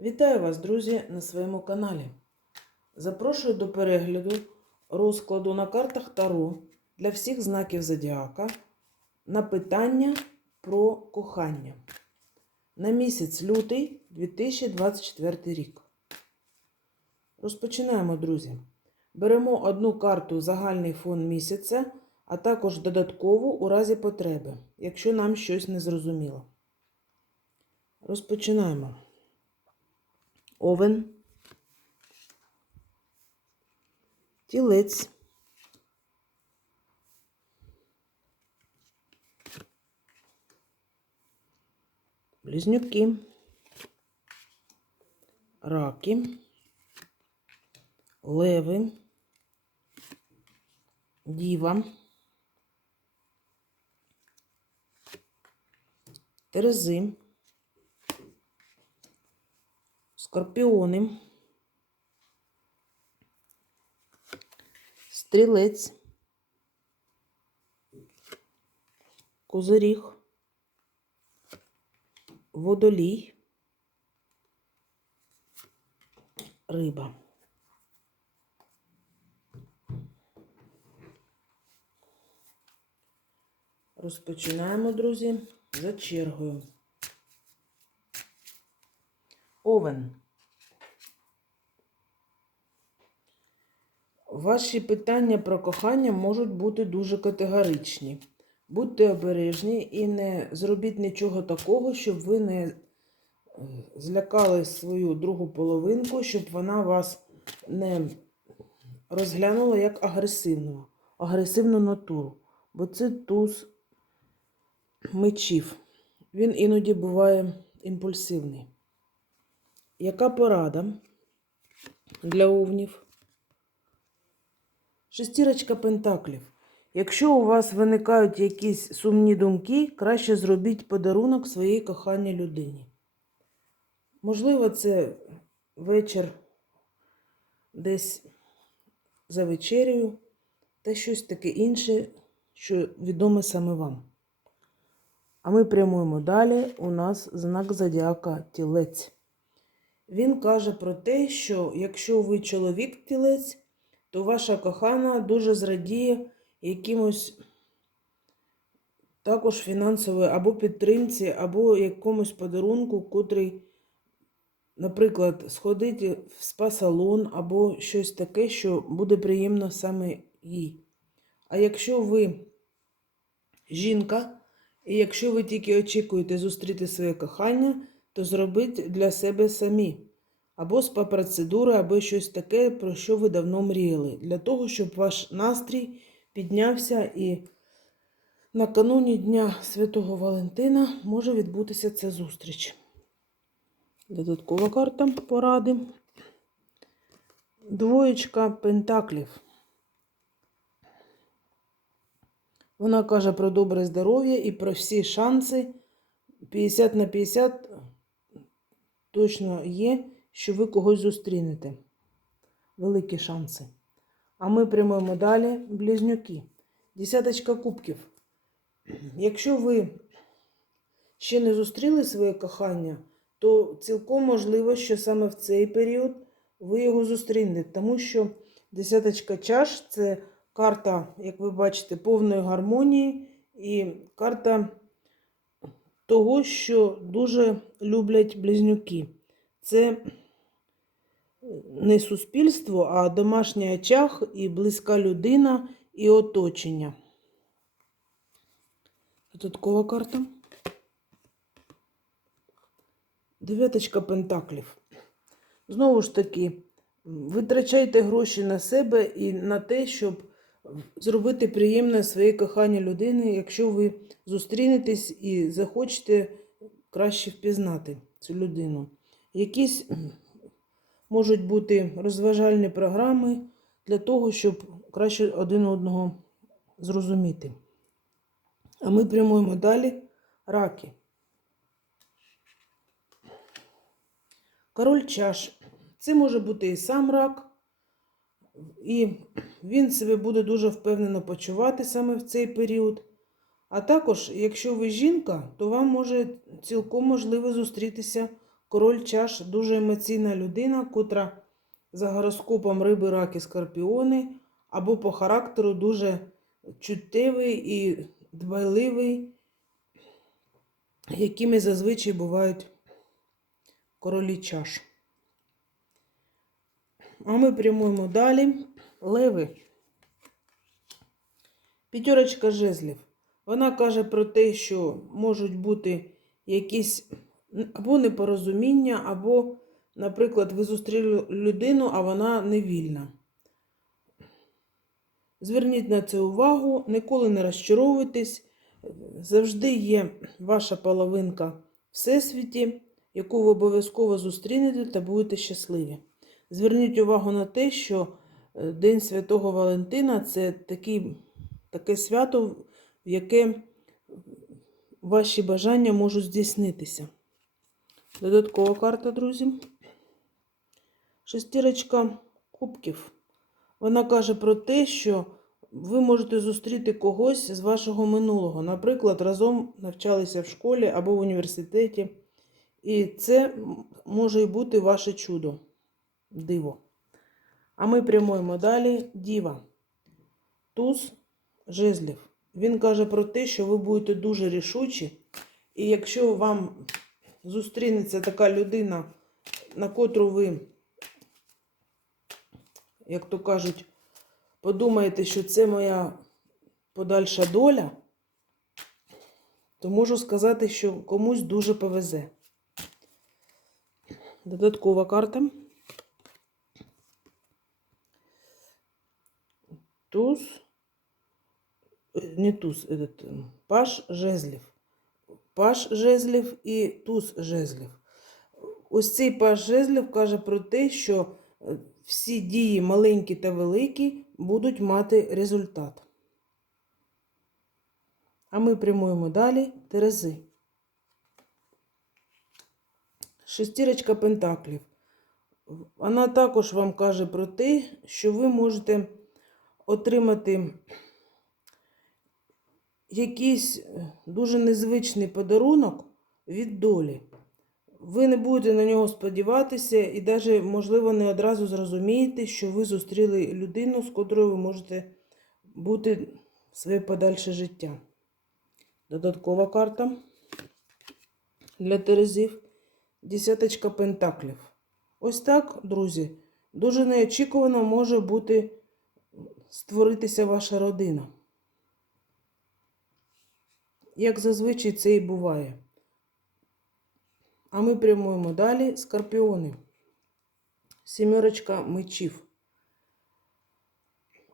Вітаю вас, друзі, на своєму каналі. Запрошую до перегляду розкладу на картах Таро для всіх знаків Зодіака на питання про кохання на місяць лютий 2024 рік. Розпочинаємо, друзі. Беремо одну карту загальний фон місяця, а також додаткову у разі потреби, якщо нам щось не зрозуміло. Розпочинаємо. Овен, тілець, близнюки, раки, леви, діва, терези. Скорпіони, стрілець, козиріг, водолій, риба. Розпочинаємо, друзі, за чергою. Овен. Ваші питання про кохання можуть бути дуже категоричні. Будьте обережні і не зробіть нічого такого, щоб ви не е, злякали свою другу половинку, щоб вона вас не розглянула як агресивну, агресивну натуру. Бо це туз мечів. Він іноді буває імпульсивний. Яка порада для овнів? Шестірочка пентаклів. Якщо у вас виникають якісь сумні думки, краще зробіть подарунок своїй коханій людині. Можливо, це вечір десь за вечерею та щось таке інше, що відоме саме вам. А ми прямуємо далі. У нас знак зодіака тілець. Він каже про те, що якщо ви чоловік тілець, то ваша кохана дуже зрадіє якимось також фінансової або підтримці, або якомусь подарунку, котрий, наприклад, сходить в спа-салон, або щось таке, що буде приємно саме їй. А якщо ви жінка, і якщо ви тільки очікуєте зустріти своє кохання, то зробіть для себе самі. Або спа-процедури, або щось таке, про що ви давно мріяли. Для того, щоб ваш настрій піднявся і накануні Дня Святого Валентина може відбутися ця зустріч. Додаткова карта поради. Двоєчка пентаклів. Вона каже про добре здоров'я і про всі шанси. 50 на 50 точно є, що ви когось зустрінете. Великі шанси. А ми прямуємо далі близнюки. Десяточка кубків. Якщо ви ще не зустріли своє кохання, то цілком можливо, що саме в цей період ви його зустрінете. Тому що десяточка чаш це карта, як ви бачите, повної гармонії і карта того, що дуже люблять близнюки. Це не суспільство, а домашній очаг і близька людина і оточення. Додаткова карта. Дев'яточка пентаклів. Знову ж таки, витрачайте гроші на себе і на те, щоб зробити приємне своїй коханій людини, якщо ви зустрінетесь і захочете краще впізнати цю людину. Якісь можуть бути розважальні програми для того, щоб краще один одного зрозуміти. А ми прямуємо далі раки. Король чаш. Це може бути і сам рак, і він себе буде дуже впевнено почувати саме в цей період. А також, якщо ви жінка, то вам може цілком можливо зустрітися король чаш дуже емоційна людина, котра за гороскопом риби, раки, скорпіони, або по характеру дуже чуттєвий і дбайливий, якими зазвичай бувають королі чаш. А ми прямуємо далі. Леви. П'ятерочка жезлів. Вона каже про те, що можуть бути якісь або непорозуміння, або, наприклад, ви зустріли людину, а вона не вільна. Зверніть на це увагу, ніколи не розчаровуйтесь. Завжди є ваша половинка всесвіті, яку ви обов'язково зустрінете та будете щасливі. Зверніть увагу на те, що е, День Святого Валентина це такий, таке свято, в яке ваші бажання можуть здійснитися. Додаткова карта, друзі. Шестірочка кубків. Вона каже про те, що ви можете зустріти когось з вашого минулого. Наприклад, разом навчалися в школі або в університеті. І це може і бути ваше чудо, диво. А ми прямуємо далі. Діва. Туз жезлів. Він каже про те, що ви будете дуже рішучі. І якщо вам зустрінеться така людина, на котру ви, як то кажуть, подумаєте, що це моя подальша доля, то можу сказати, що комусь дуже повезе. Додаткова карта. Туз. э, Не туз, этот, э, паш жезлів. Паш жезлів і туз жезлів. Ось цей паш жезлів каже про те, що е, всі дії маленькі та великі будуть мати результат. А ми прямуємо далі Терези. Шестірочка пентаклів. Вона також вам каже про те, що ви можете отримати якийсь е, дуже незвичний подарунок від долі. Ви не будете на нього сподіватися і навіть, можливо, не одразу зрозумієте, що ви зустріли людину, з котрою ви можете бути своє подальше життя. Додаткова карта для Терезів. Десяточка пентаклів. Ось так, друзі, дуже неочікувано може бути створитися ваша родина. Як зазвичай це і буває. А ми прямуємо далі скорпіони. Сімерочка мечів.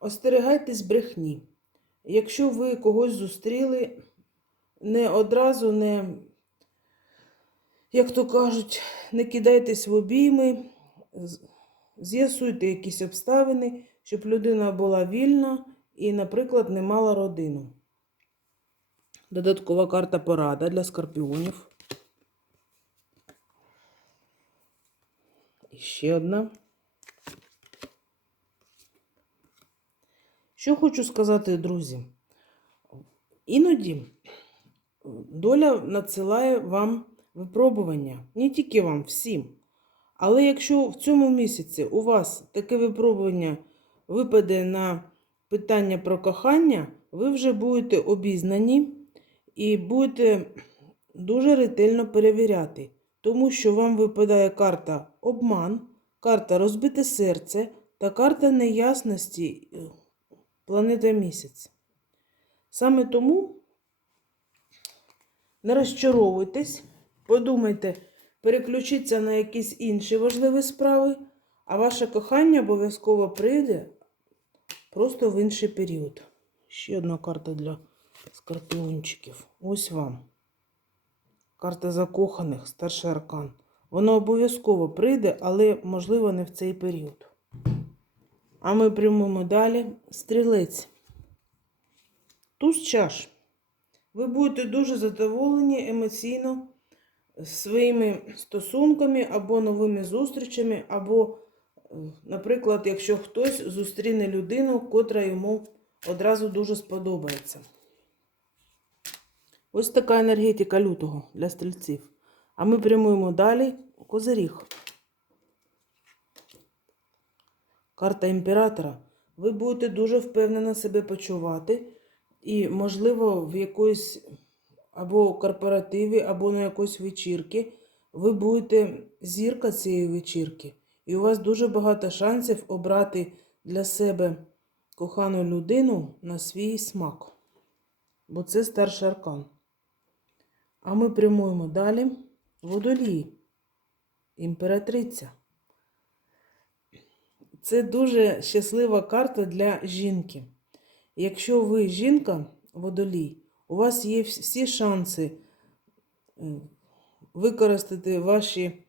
Остерігайтесь брехні. Якщо ви когось зустріли, не одразу не, як то кажуть, не кидайтесь в обійми, з'ясуйте якісь обставини, щоб людина була вільна і, наприклад, не мала родину. Додаткова карта порада для скорпіонів. І ще одна. Що хочу сказати, друзі? Іноді доля надсилає вам випробування, не тільки вам, всім. Але якщо в цьому місяці у вас таке випробування випаде на питання про кохання, ви вже будете обізнані і будете дуже ретельно перевіряти, тому що вам випадає карта обман, карта розбите серце та карта неясності е, планета місяць. Саме тому не розчаровуйтесь, подумайте, переключіться на якісь інші важливі справи, а ваше кохання обов'язково прийде просто в інший період. Ще одна карта для скорпіончиків. Ось вам. Карта закоханих, старший аркан. Вона обов'язково прийде, але, можливо, не в цей період. А ми прямуємо далі. Стрілець. Туз чаш. Ви будете дуже задоволені емоційно своїми стосунками або новими зустрічами, або, е, наприклад, якщо хтось зустріне людину, котра йому одразу дуже сподобається. Ось така енергетика лютого для стрільців. А ми прямуємо далі. Козиріг. Карта імператора. Ви будете дуже впевнено себе почувати. І, можливо, в якоїсь або корпоративі, або на якоїсь вечірки ви будете зірка цієї вечірки. І у вас дуже багато шансів обрати для себе кохану людину на свій смак. Бо це старший аркан. А ми прямуємо далі. Водолій. Імператриця. Це дуже щаслива карта для жінки. Якщо ви жінка, водолій, у вас є всі шанси використати ваші,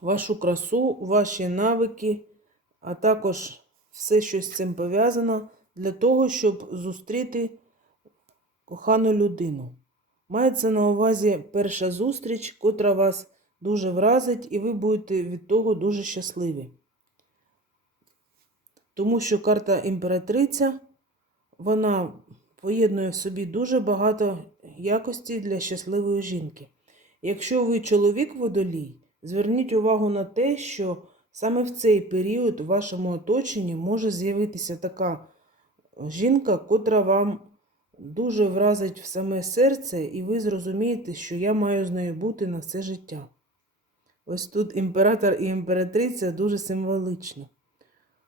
вашу красу, ваші навики, а також все, що з цим пов'язано, для того, щоб зустріти кохану людину. Мається на увазі перша зустріч, котра вас дуже вразить, і ви будете від того дуже щасливі. Тому що карта імператриця, вона поєднує в собі дуже багато якостей для щасливої жінки. Якщо ви чоловік водолій, зверніть увагу на те, що саме в цей період у вашому оточенні може з'явитися така жінка, котра вам дуже вразить в саме серце, і ви зрозумієте, що я маю з нею бути на все життя. Ось тут імператор і імператриця дуже символично.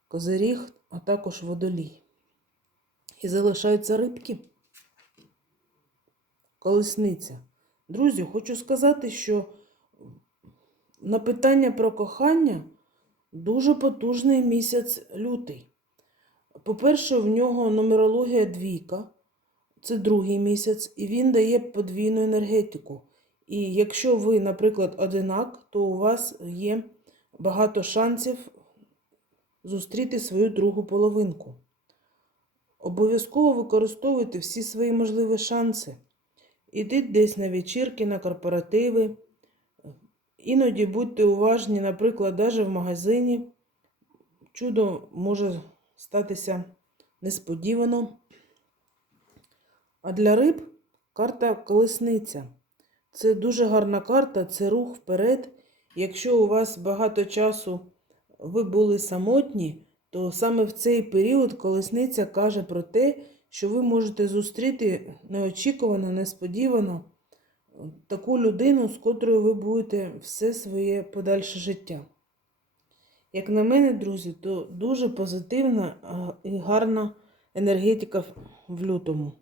Козиріг, а також водолій. І залишаються рибки. Колесниця. Друзі, хочу сказати, що на питання про кохання дуже потужний місяць лютий. По-перше, в нього нумерологія двійка, це другий місяць, і він дає подвійну енергетику. І якщо ви, наприклад, одинак, то у вас є багато шансів зустріти свою другу половинку. Обов'язково використовуйте всі свої можливі шанси. Ідіть десь на вечірки, на корпоративи. Іноді будьте уважні, наприклад, навіть в магазині. Чудо може статися несподівано. А для риб карта колесниця. Це дуже гарна карта, це рух вперед. Якщо у вас багато часу ви були самотні, то саме в цей період колесниця каже про те, що ви можете зустріти неочікувано, несподівано таку людину, з котрою ви будете все своє подальше життя. Як на мене, друзі, то дуже позитивна і гарна енергетика в лютому.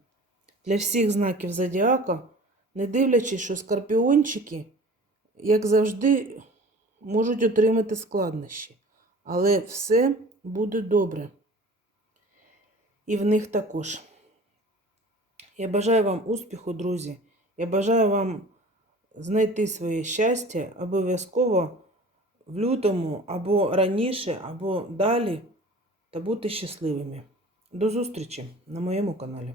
Для всіх знаків зодіака, не дивлячись, що скорпіончики, як завжди, можуть отримати складнощі. Але все буде добре. І в них також. Я бажаю вам успіху, друзі. Я бажаю вам знайти своє щастя обов'язково в лютому або раніше, або далі та бути щасливими. До зустрічі на моєму каналі.